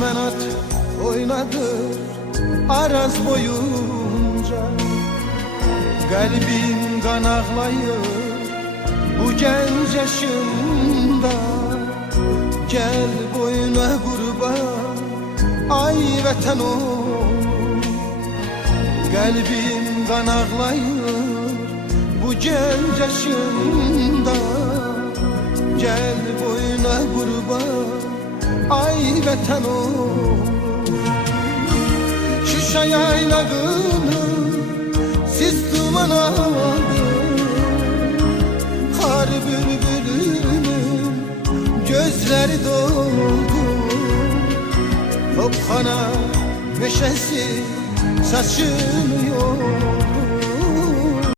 menat oynadı Araz boyunca. Kalbim kan ağlayır bu genç yaşımda. Gel boyuna kurban ay vatan oğlum. Kalbim kan ağlayır bu genç yaşımda. Gel boyuna kurban ay vatan oğlum. Şuşa yaylağını sis duman aldı. Kar bülbülünün gözleri doldu. Topkana meşesi saçılıyor.